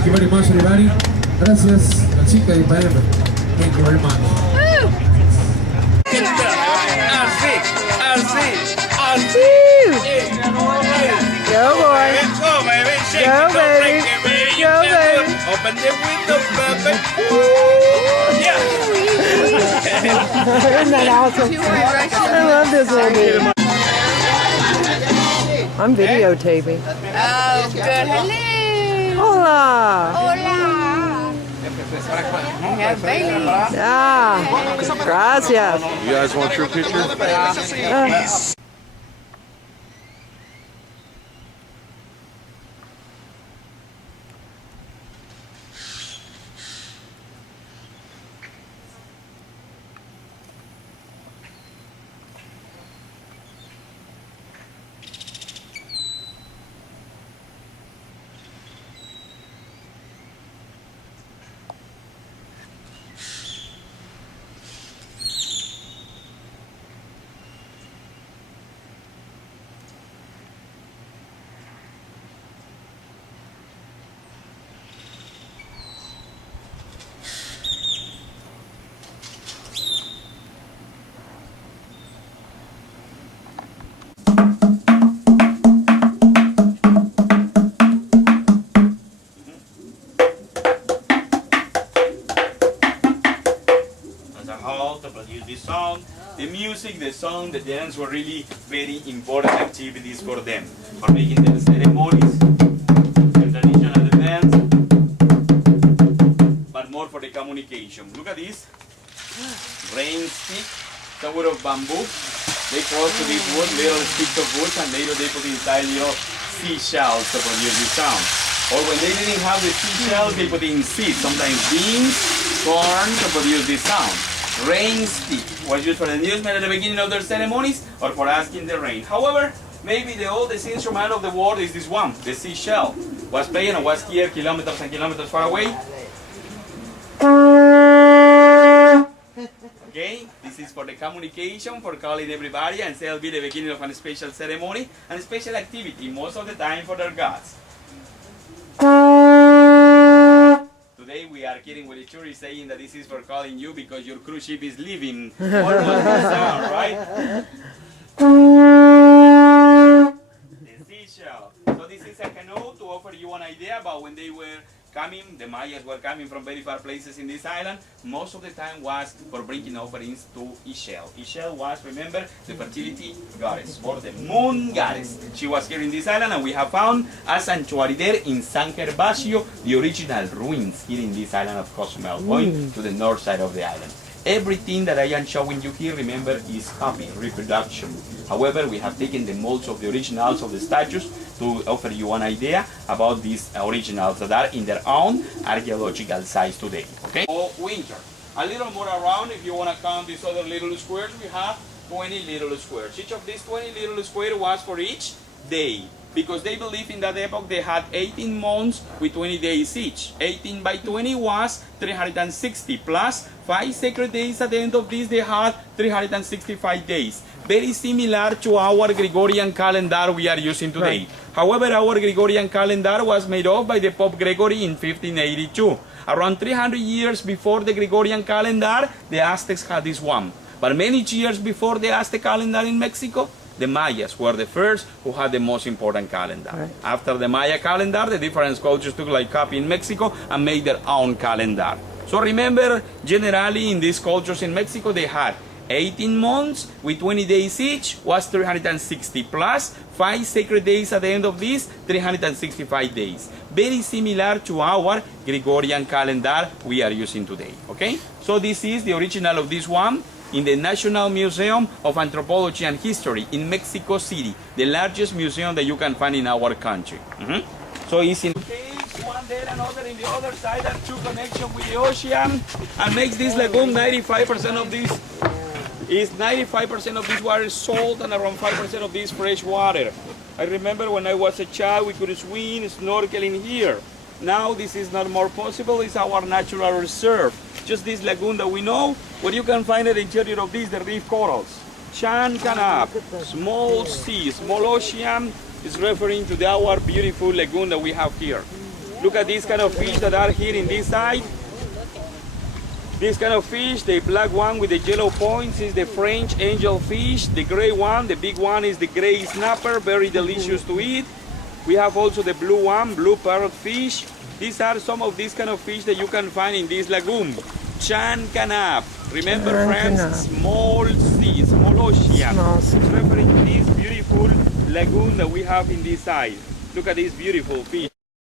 Thank you very much, everybody. Gracias, la chica y para Thank you very much. Así. Go, boy. Go, baby. Shake Go, it, don't baby. break it, baby. Go, baby. Open the window, baby. Yeah. Isn't that awesome? I love this little dude. I'm videotaping. Oh, good. Hello. Hola. Hola. Ah, gracias. You guys want your picture? To produce this song, the music, the song, the dance were really very important activities for them, for making the ceremonies, the traditional events, but more for the communication. Look at this, rain stick, it's a wood of bamboo. They close to this wood, little sticks of wood, and later they put inside little seashells to produce this sound. Or when they didn't have the seashells, they put in seeds, sometimes beans, corn, to produce this sound. Rain stick was used for the newsmen at the beginning of their ceremonies or for asking the rain. However, maybe the oldest instrument of the world is this one, the seashell. Was playing and was here kilometers and kilometers far away. Okay, this is for the communication, for calling everybody, and say it'll be the beginning of a special ceremony and a special activity, most of the time for their gods. Today we are kidding with the tourists saying that this is for calling you because your cruise ship is leaving. Almost the sound, right? The seashell. So this is a canoe to offer you an idea about when they were coming, the Mayas were coming from very far places in this island. Most of the time was for bringing offerings to Ixchel. Ixchel was, remember, the fertility goddess or the moon goddess. She was here in this island, and we have found a sanctuary there in San Gervasio, the original ruins here in this island of Cozumel, going to the north side of the island. Everything that I am showing you here, remember, is copy, reproduction. However, we have taken the molds of the originals of the statues to offer you an idea about these originals that are in their own archaeological sites today. Okay? Oh, winter. A little more around, if you want to count these other little squares, we have 20 little squares. Each of these 20 little squares was for each day, because they believed in that epoch they had 18 months with 20 days each. 18 by 20 was 360, plus 5 sacred days. At the end of this they had 365 days. Very similar to our Gregorian calendar we are using today. Right. However, our Gregorian calendar was made up by the Pope Gregory in 1582. Around 300 years before the Gregorian calendar, the Aztecs had this one. But many years before the Aztec calendar in Mexico, the Mayas were the first who had the most important calendar. Right. After the Maya calendar, the different cultures took like copy in Mexico and made their own calendar. So remember, generally in these cultures in Mexico, they had 18 months with 20 days each was 360, plus 5 sacred days at the end of this, 365 days. Very similar to our Gregorian calendar we are using today. Okay? So this is the original of this one in the National Museum of Anthropology and History in Mexico City, the largest museum that you can find in our country. So it's in one there, another in the other side, and true connection with the ocean, and makes this lagoon 95% of this. Is 95% of this water is salt and around 5% of this fresh water. I remember when I was a child, we could swim, snorkel in here. Now this is not more possible. It's our natural reserve. Just this lagoon that we know, where you can find at the interior of this, the reef corals. Chan Canap, small sea, small ocean, is referring to our beautiful lagoon that we have here. Look at these kind of fish that are here in this side. This kind of fish, the black one with the yellow points is the French angelfish. The gray one, the big one, is the gray snapper, very delicious to eat. We have also the blue one, blue parrotfish. These are some of these kind of fish that you can find in this lagoon. Chan Canap. Remember, friends, small sea, small ocean. Small sea. Referring to this beautiful lagoon that we have in this side. Look at this beautiful fish.